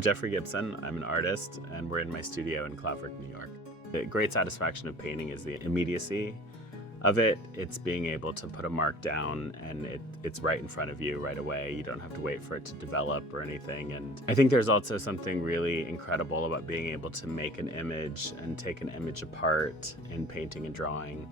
I'm Jeffrey Gibson. I'm an artist, and we're in my studio in Claverick, New York. The great satisfaction of painting is the immediacy of it. It's being able to put a mark down and it's right in front of you right away. You don't have to wait for it to develop or anything. And I think there's also something really incredible about being able to make an image and take an image apart in painting and drawing.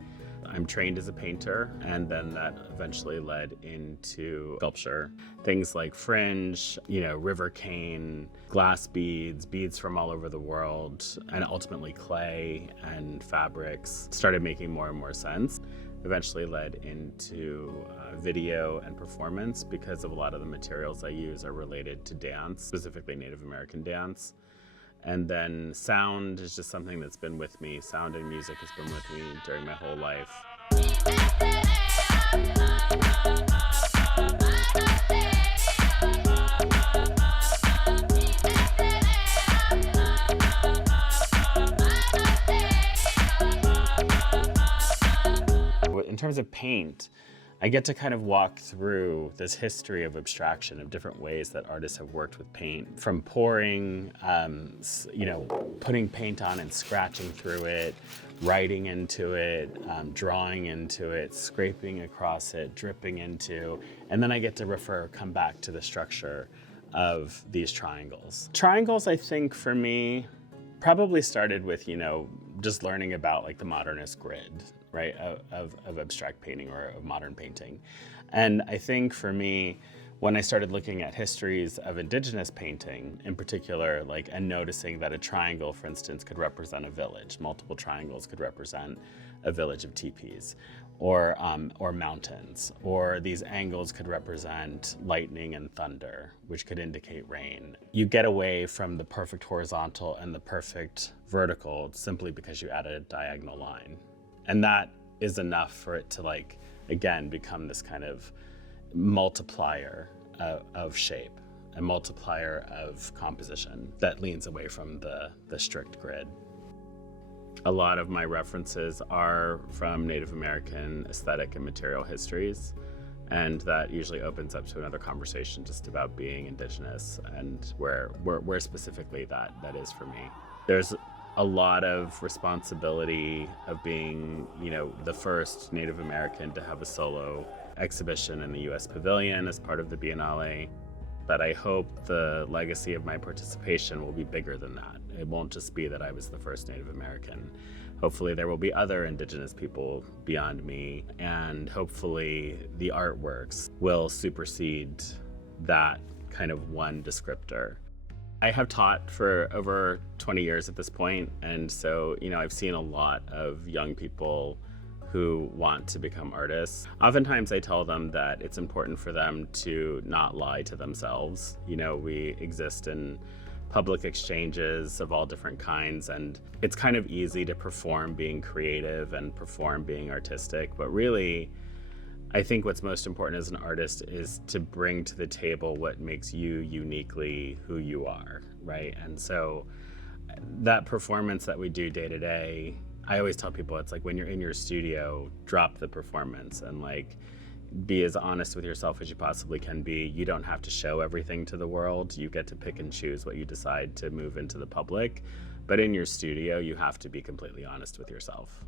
I'm trained as a painter, and then that eventually led into sculpture. Things like fringe, river cane, glass beads, beads from all over the world, and ultimately clay and fabrics started making more and more sense. Eventually led into video and performance because of a lot of the materials I use are related to dance, specifically Native American dance. And then sound is just something that's been with me. Sound and music has been with me during my whole life. In terms of paint, I get to kind of walk through this history of abstraction of different ways that artists have worked with paint. From pouring, putting paint on and scratching through it, writing into it, drawing into it, scraping across it, dripping into, and then I get to come back to the structure of these triangles. Triangles, I think for me, probably started with, just learning about like the modernist grid, right, of abstract painting or of modern painting. And I think for me, when I started looking at histories of indigenous painting in particular, and noticing that a triangle, for instance, could represent a village, multiple triangles could represent a village of teepees, or mountains, or these angles could represent lightning and thunder, which could indicate rain. You get away from the perfect horizontal and the perfect vertical simply because you added a diagonal line. And that is enough for it to, again, become this kind of multiplier of shape, a multiplier of composition that leans away from the strict grid. A lot of my references are from Native American aesthetic and material histories, and that usually opens up to another conversation just about being indigenous and where specifically that is for me. There's a lot of responsibility of being, the first Native American to have a solo exhibition in the US Pavilion as part of the Biennale. That I hope the legacy of my participation will be bigger than that. It won't just be that I was the first Native American. Hopefully there will be other indigenous people beyond me, and hopefully the artworks will supersede that kind of one descriptor. I have taught for over 20 years at this point, and so, I've seen a lot of young people who want to become artists. Oftentimes I tell them that it's important for them to not lie to themselves. We exist in public exchanges of all different kinds, and it's kind of easy to perform being creative and perform being artistic, but really, I think what's most important as an artist is to bring to the table what makes you uniquely who you are, right? And so that performance that we do day to day, I always tell people it's like when you're in your studio, drop the performance and be as honest with yourself as you possibly can be. You don't have to show everything to the world. You get to pick and choose what you decide to move into the public. But in your studio, you have to be completely honest with yourself.